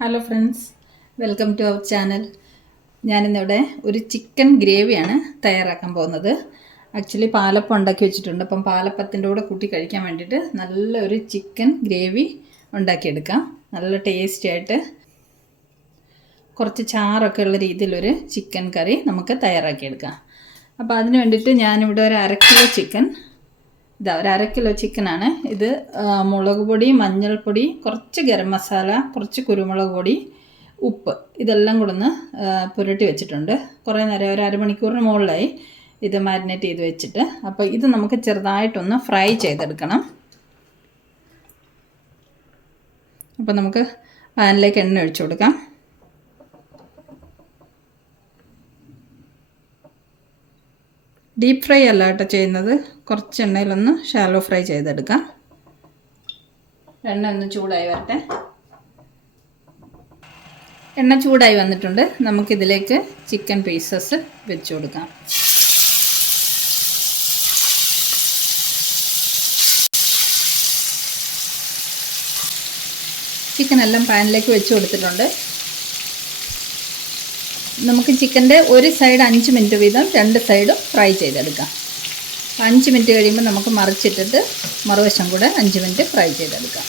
Hello friends welcome to our channel ഞാനിന്നിവിടെ ഒരു chicken ഗ്രേവിയാണ് തയ്യാറാക്കാൻ പോകുന്നത്. ആക്ച്വലി പാലപ്പം ഉണ്ടാക്കി വെച്ചിട്ടുണ്ട്. അപ്പം പാലപ്പത്തിന്റെ കൂടെ കൂട്ടി കഴിക്കാൻ വേണ്ടിയിട്ട് നല്ലൊരു ചിക്കൻ ഗ്രേവി ഉണ്ടാക്കിയെടുക്കാം. നല്ല ടേസ്റ്റി ആയിട്ട് കുറച്ച് ചാറൊക്കെ ഉള്ള രീതിയിലൊരു ചിക്കൻ കറി നമുക്ക് തയ്യാറാക്കിയെടുക്കാം. അപ്പോൾ അതിന് വേണ്ടിയിട്ട് ഞാനിവിടെ ഒരു അര കിലോ ചിക്കൻ ഇതാ ഒരു അര കിലോ ചിക്കനാണ് ഇത് മുളക് പൊടി മഞ്ഞൾപ്പൊടി കുറച്ച് ഗരം മസാല കുറച്ച് കുരുമുളക് പൊടി ഉപ്പ് ഇതെല്ലാം കൂടെ ഒന്ന് പുരട്ടി വെച്ചിട്ടുണ്ട്. കുറേ നേരം ഒരു അരമണിക്കൂറിന് മുകളിലായി ഇത് മാരിനേറ്റ് ചെയ്ത് വെച്ചിട്ട്. അപ്പോൾ ഇത് നമുക്ക് ചെറുതായിട്ടൊന്ന് ഫ്രൈ ചെയ്തെടുക്കണം. അപ്പോൾ നമുക്ക് പാനിലേക്ക് എണ്ണ ഒഴിച്ചു കൊടുക്കാം. ഡീപ്പ് ഫ്രൈ അല്ല കേട്ടോ ചെയ്യുന്നത്. കുറച്ച് എണ്ണയിലൊന്ന് ഷാലോ ഫ്രൈ ചെയ്തെടുക്കാം. എണ്ണ ഒന്ന് ചൂടായി വരട്ടെ. എണ്ണ ചൂടായി വന്നിട്ടുണ്ട്. നമുക്കിതിലേക്ക് ചിക്കൻ പീസസ് വെച്ച് കൊടുക്കാം. ചിക്കൻ എല്ലാം പാനിലേക്ക് വെച്ച് കൊടുത്തിട്ടുണ്ട്. നമുക്ക് ചിക്കന്റെ ഒരു സൈഡ് അഞ്ച് മിനിറ്റ് വീതം രണ്ട് സൈഡും ഫ്രൈ ചെയ്തെടുക്കാം. അഞ്ച് മിനിറ്റ് കഴിയുമ്പോൾ നമുക്ക് മറിച്ചിട്ടിട്ട് മറുവശം കൂടെ അഞ്ച് മിനിറ്റ് ഫ്രൈ ചെയ്തെടുക്കാം.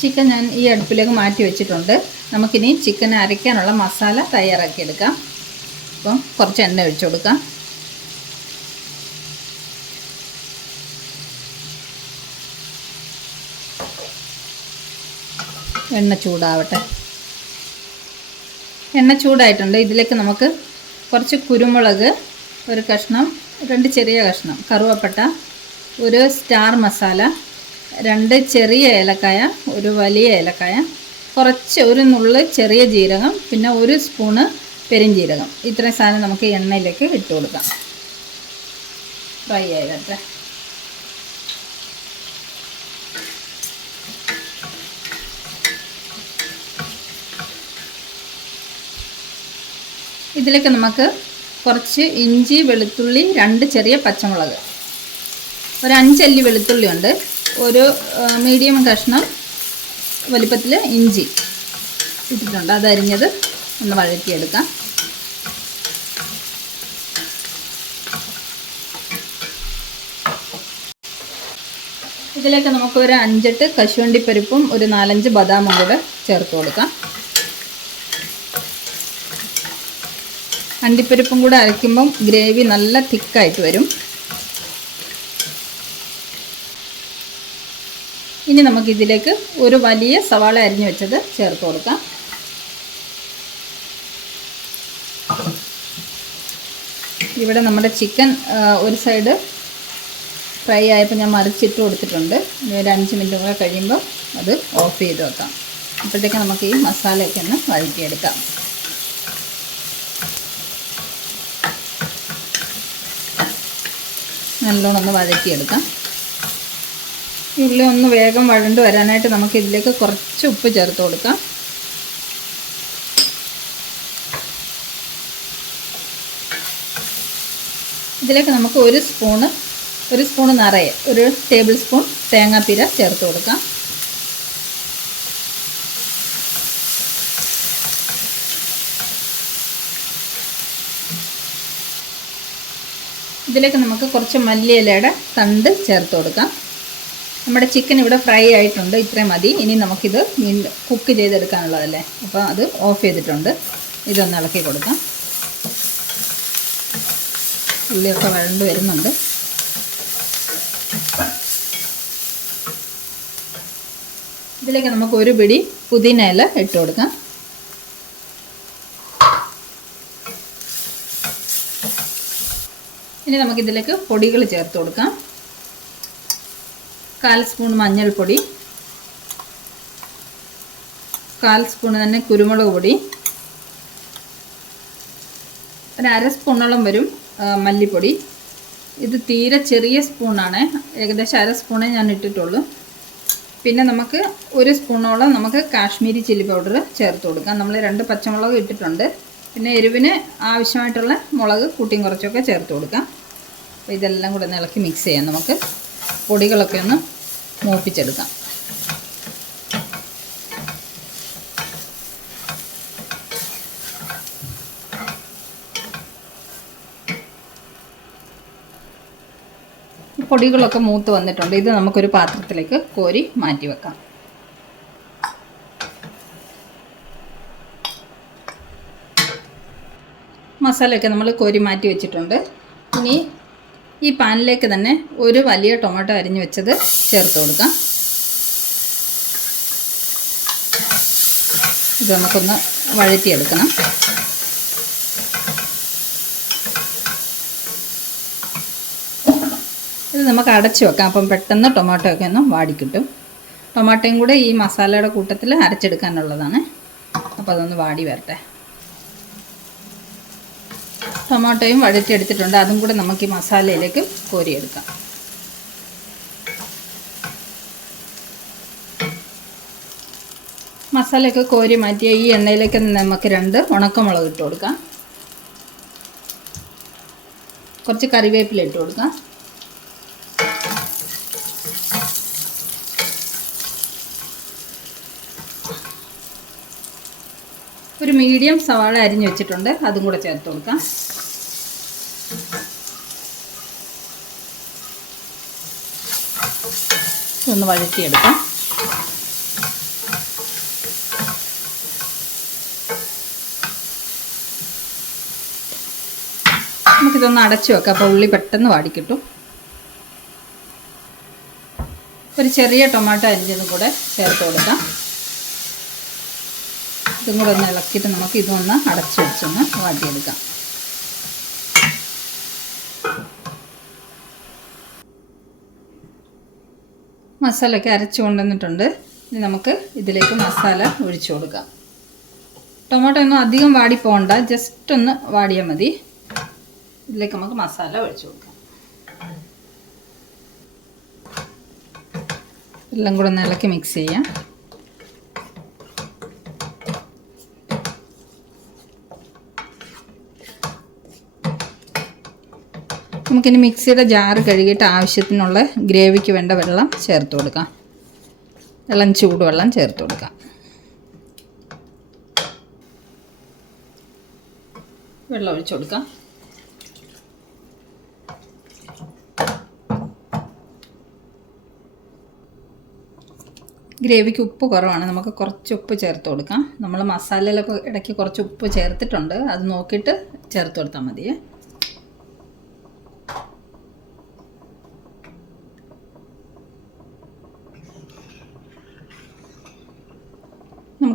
ചിക്കൻ ഞാൻ ഈ അടുപ്പിലേക്ക് മാറ്റി വെച്ചിട്ടുണ്ട്. നമുക്കിനി ചിക്കൻ അരയ്ക്കാനുള്ള മസാല തയ്യാറാക്കിയെടുക്കാം. അപ്പം കുറച്ച് എണ്ണ ഒഴിച്ചു കൊടുക്കാം. എണ്ണ ചൂടാവട്ടെ. എണ്ണ ചൂടായിട്ടുണ്ട്. ഇതിലേക്ക് നമുക്ക് കുറച്ച് കുരുമുളക് ഒരു കഷ്ണം രണ്ട് ചെറിയ കഷ്ണം കറുവപ്പട്ട ഒരു സ്റ്റാർ മസാല രണ്ട് ചെറിയ ഏലക്കായ ഒരു വലിയ ഏലക്കായ കുറച്ച് ഒരു നുള്ള് ചെറിയ ജീരകം പിന്നെ ഒരു സ്പൂണ് പെരിഞ്ജീരകം ഇത്രയും സാധനം നമുക്ക് എണ്ണയിലേക്ക് ഇട്ട് കൊടുക്കാം. ഫ്രൈ ആയിട്ടെ ഇതിലേക്ക് നമുക്ക് കുറച്ച് ഇഞ്ചി വെളുത്തുള്ളി രണ്ട് ചെറിയ പച്ചമുളക്. ഒരു അഞ്ചല്ലി വെളുത്തുള്ളി ഉണ്ട്. ഒരു മീഡിയം കഷ്ണം വലിപ്പത്തിൽ ഇഞ്ചി ഇട്ടിട്ടുണ്ട്. അതരിഞ്ഞത് ഒന്ന് വഴറ്റിയെടുക്കാം. ഇതിലേക്ക് നമുക്ക് ഒരു അഞ്ചെട്ട് കശുവണ്ടിപ്പരിപ്പും ഒരു നാലഞ്ച് ബദാമും കൂടെ ചേർത്ത് കൊടുക്കാം. അണ്ടിപ്പരിപ്പും കൂടെ അരയ്ക്കുമ്പം ഗ്രേവി നല്ല തിക്കായിട്ട് വരും. ഇനി നമുക്കിതിലേക്ക് ഒരു വലിയ സവാള അരിഞ്ഞു വെച്ചത് ചേർത്ത് കൊടുക്കാം. ഇവിടെ നമ്മുടെ ചിക്കൻ ഒരു സൈഡ് ഫ്രൈ ആയപ്പോൾ ഞാൻ മറിച്ചിട്ട് കൊടുത്തിട്ടുണ്ട്. ഒരു അഞ്ച് മിനിറ്റ് കൂടെ കഴിയുമ്പോൾ അത് ഓഫ് ചെയ്ത് വെക്കാം. അപ്പോഴത്തേക്ക് നമുക്ക് ഈ മസാലയൊക്കെ ഒന്ന് വഴറ്റിയെടുക്കാം. നല്ലോണം ഒന്ന് വഴറ്റിയെടുക്കാം. ഉള്ളി ഒന്ന് വേഗം വഴണ്ട് വരാനായിട്ട് നമുക്ക് ഇതിലേക്ക് കുറച്ച് ഉപ്പ് ചേർത്ത് കൊടുക്കാം. ഇതിലേക്ക് നമുക്ക് ഒരു സ്പൂണ് ഒരു സ്പൂണ് നിറയെ ഒരു ടേബിൾ സ്പൂൺ തേങ്ങാപ്പീര ചേർത്ത് കൊടുക്കാം. ഇതിലേക്ക് നമുക്ക് കുറച്ച് മല്ലിയിലയുടെ തണ്ട് ചേർത്ത് കൊടുക്കാം. നമ്മുടെ ചിക്കൻ ഇവിടെ ഫ്രൈ ആയിട്ടുണ്ട് ഇത്രയും മതി. ഇനി നമുക്കിത് വീണ്ടും കുക്ക് ചെയ്തെടുക്കാനുള്ളതല്ലേ? അപ്പോൾ അത് ഓഫ് ചെയ്തിട്ടുണ്ട്. ഇതൊന്ന് ഇളക്കി കൊടുക്കാം. ഉള്ളിയൊക്കെ വഴണ്ട് വരുന്നുണ്ട്. ഇതിലേക്ക് നമുക്ക് ഒരു പിടി പുതിന ഇല ഇട്ട് കൊടുക്കാം. ഇനി നമുക്കിതിലേക്ക് പൊടികൾ ചേർത്ത് കൊടുക്കാം. കാൽ സ്പൂൺ മഞ്ഞൾപ്പൊടി കാൽ സ്പൂൺ തന്നെ കുരുമുളക് പൊടി ഒരു അര സ്പൂണോളം വരും മല്ലിപ്പൊടി. ഇത് തീരെ ചെറിയ സ്പൂണാണ് ഏകദേശം അര സ്പൂണേ ഞാൻ ഇട്ടിട്ടുള്ളൂ. പിന്നെ നമുക്ക് ഒരു സ്പൂണോളം നമുക്ക് കാശ്മീരി ചില്ലി പൗഡർ ചേർത്ത് കൊടുക്കാം. നമ്മൾ രണ്ട് പച്ചമുളക് ഇട്ടിട്ടുണ്ട്. പിന്നെ എരിവിന് ആവശ്യമായിട്ടുള്ള മുളക് കൂട്ടിയും കുറച്ചൊക്കെ ചേർത്ത് കൊടുക്കാം. അപ്പോൾ ഇതെല്ലാം കൂടെ ഒന്ന് ഇളക്കി മിക്സ് ചെയ്യാം. നമുക്ക് പൊടികളൊക്കെ ഒന്ന് മൂപ്പിച്ചെടുക്കാം. പൊടികളൊക്കെ മൂത്ത് വന്നിട്ടുണ്ട്. ഇത് നമുക്കൊരു പാത്രത്തിലേക്ക് കോരി മാറ്റി വെക്കാം. മസാലയൊക്കെ നമ്മൾ കോരി മാറ്റി വെച്ചിട്ടുണ്ട്. ഇനി ഈ പാനിലേക്ക് തന്നെ ഒരു വലിയ ടൊമാറ്റോ അരിഞ്ഞു വെച്ചത് ചേർത്ത് കൊടുക്കാം. ഇത് നമുക്കൊന്ന് വഴറ്റിയെടുക്കണം. ഇത് നമുക്ക് അടച്ചു വെക്കാം. അപ്പം പെട്ടെന്ന് ടൊമാറ്റോ ഒക്കെ ഒന്ന് വാടിക്കിട്ടും. ടൊമാറ്റോയും കൂടെ ഈ മസാലയുടെ കൂട്ടത്തിൽ അരച്ചെടുക്കാനുള്ളതാണ്. അപ്പോൾ അതൊന്ന് വാടി വരട്ടെ. ടൊമാറ്റോയും വഴറ്റിയെടുത്തിട്ടുണ്ട്. അതും കൂടെ നമുക്ക് ഈ മസാലയിലേക്ക് കോരിയെടുക്കാം. മസാലയൊക്കെ കോരി മാറ്റിയ ഈ എണ്ണയിലേക്ക് നമുക്ക് രണ്ട് ഉണക്കമുളക് ഇട്ട് കൊടുക്കാം. കുറച്ച് കറിവേപ്പില ഇട്ട് കൊടുക്കാം. ഒരു മീഡിയം സവാള അരിഞ്ഞു വെച്ചിട്ടുണ്ട്. അതും കൂടെ ചേർത്ത് കൊടുക്കാം. ഒന്ന് വഴറ്റിയെടുക്കാം. നമുക്കിതൊന്ന് അടച്ചു വെക്കാം. അപ്പോൾ ഉള്ളി പെട്ടെന്ന് വാടിക്കിട്ടും ഒരു ചെറിയ ടൊമാറ്റോ അരിഞ്ഞതും കൂടെ ചേർത്ത് കൊടുക്കാം. ഇതും കൂടെ ഒന്ന് ഇളക്കിയിട്ട് നമുക്ക് ഇതൊന്ന് അടച്ചു വെച്ചൊന്ന് വാട്ടിയെടുക്കാം മസാലയൊക്കെ അരച്ചു കൊണ്ടുവന്നിട്ടുണ്ട് ഇനി നമുക്ക് ഇതിലേക്ക് മസാല ഒഴിച്ചു കൊടുക്കാം. ടൊമാറ്റോ ഒന്നും അധികം വാടി പോകണ്ട ജസ്റ്റ് ഒന്ന് വാടിയാൽ മതി. ഇതിലേക്ക് നമുക്ക് മസാല ഒഴിച്ചു കൊടുക്കാം. എല്ലാം കൂടെ ഒന്ന് ഇളക്കി മിക്സ് ചെയ്യാം. നമുക്കിനി മിക്സിയുടെ ജാറ് കഴുകിയിട്ട് ആവശ്യത്തിനുള്ള ഗ്രേവിക്ക് വേണ്ട വെള്ളം ചേർത്ത് കൊടുക്കാം. വെള്ളം ചൂടുവെള്ളം ചേർത്ത് കൊടുക്കാം. വെള്ളം ഒഴിച്ചു കൊടുക്കാം. ഗ്രേവിക്ക് ഉപ്പ് കുറവാണ്. നമുക്ക് കുറച്ച് ഉപ്പ് ചേർത്ത് കൊടുക്കാം. നമ്മൾ മസാലയിലൊക്കെ ഇടയ്ക്ക് കുറച്ച് ഉപ്പ് ചേർത്തിട്ടുണ്ട്. അത് നോക്കിയിട്ട് ചേർത്ത് കൊടുത്താൽ മതിയേ.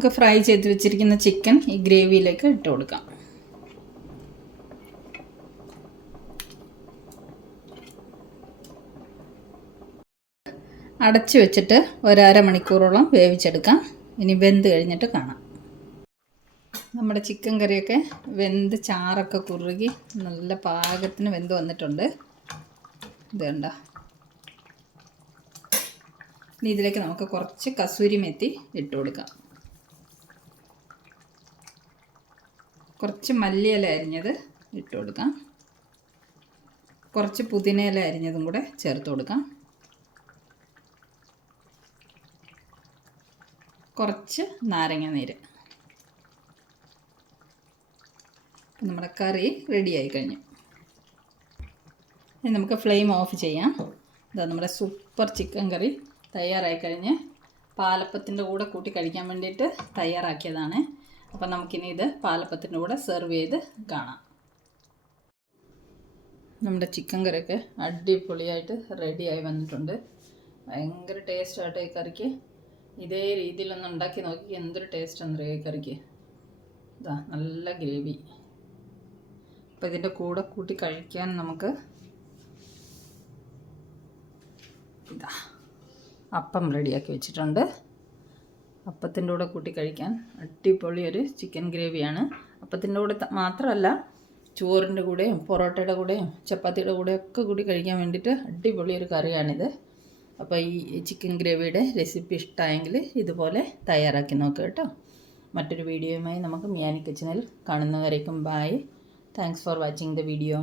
നമുക്ക് ഫ്രൈ ചെയ്ത് വെച്ചിരിക്കുന്ന ചിക്കൻ ഈ ഗ്രേവിയിലേക്ക് ഇട്ട് കൊടുക്കാം. അടച്ചു വെച്ചിട്ട് ഒരര മണിക്കൂറോളം വേവിച്ചെടുക്കാം. ഇനി വെന്ത് കഴിഞ്ഞിട്ട് കാണാം. നമ്മുടെ ചിക്കൻ കറിയൊക്കെ വെന്ത് ചാറൊക്കെ കുറുകി നല്ല പാകത്തിന് വെന്ത് വന്നിട്ടുണ്ട്. ഇത് കണ്ട? ഇനി ഇതിലേക്ക് നമുക്ക് കുറച്ച് കസൂരി മെത്തി ഇട്ട് കൊടുക്കാം. കുറച്ച് മല്ലിയില അരിഞ്ഞത് ഇട്ട് കൊടുക്കാം. കുറച്ച് പുതിനയില അരിഞ്ഞതും കൂടെ ചേർത്ത് കൊടുക്കാം. കുറച്ച് നാരങ്ങ നീര്. നമ്മുടെ കറി റെഡിയായി കഴിഞ്ഞു. ഇനി നമുക്ക് ഫ്ലെയിം ഓഫ് ചെയ്യാം. ഇതാ നമ്മുടെ സൂപ്പർ ചിക്കൻ കറി തയ്യാറായി കഴിഞ്ഞ് പാലപ്പത്തിന്റെ കൂടെ കൂട്ടി കഴിക്കാൻ വേണ്ടിയിട്ട് തയ്യാറാക്കിയതാണ്. അപ്പം നമുക്കിനി ഇത് പാലപ്പത്തിന്റെ കൂടെ സെർവ് ചെയ്ത് കാണാം. നമ്മുടെ ചിക്കൻ കറിയൊക്കെ അടിപൊളിയായിട്ട് റെഡിയായി വന്നിട്ടുണ്ട്. ഭയങ്കര ടേസ്റ്റായിട്ട് ഈ കറിക്ക്. ഇതേ രീതിയിലൊന്ന് ഉണ്ടാക്കി നോക്കി എന്തൊരു ടേസ്റ്റ് എന്നറിയാം ഈ കറിക്ക്. ഇതാ നല്ല ഗ്രേവി അപ്പം ഇതിന്റെ കൂടെ കൂട്ടി കഴിക്കാൻ നമുക്ക് ഇതാ അപ്പം റെഡിയാക്കി വെച്ചിട്ടുണ്ട്. അപ്പത്തിന്റെ കൂടെ കൂട്ടി കഴിക്കാൻ അടിപൊളി ഒരു ചിക്കൻ ഗ്രേവിയാണ്. അപ്പത്തിന്റെ കൂടെ മാത്രമല്ല ചോറിന്റെ കൂടെയും പൊറോട്ടയുടെ കൂടെയും ചപ്പാത്തിയുടെ കൂടെയൊക്കെ കൂടി കഴിക്കാൻ വേണ്ടിയിട്ട് അടിപൊളി ഒരു കറിയാണിത്. അപ്പോൾ ഈ ചിക്കൻ ഗ്രേവിയുടെ റെസിപ്പി ഇഷ്ടമായെങ്കിൽ ഇതുപോലെ തയ്യാറാക്കി നോക്കുക കേട്ടോ. മറ്റൊരു വീഡിയോയുമായി നമുക്ക് മിയാനി കിച്ചണിൽ കാണുന്നവരേക്കും bye thanks for watching the video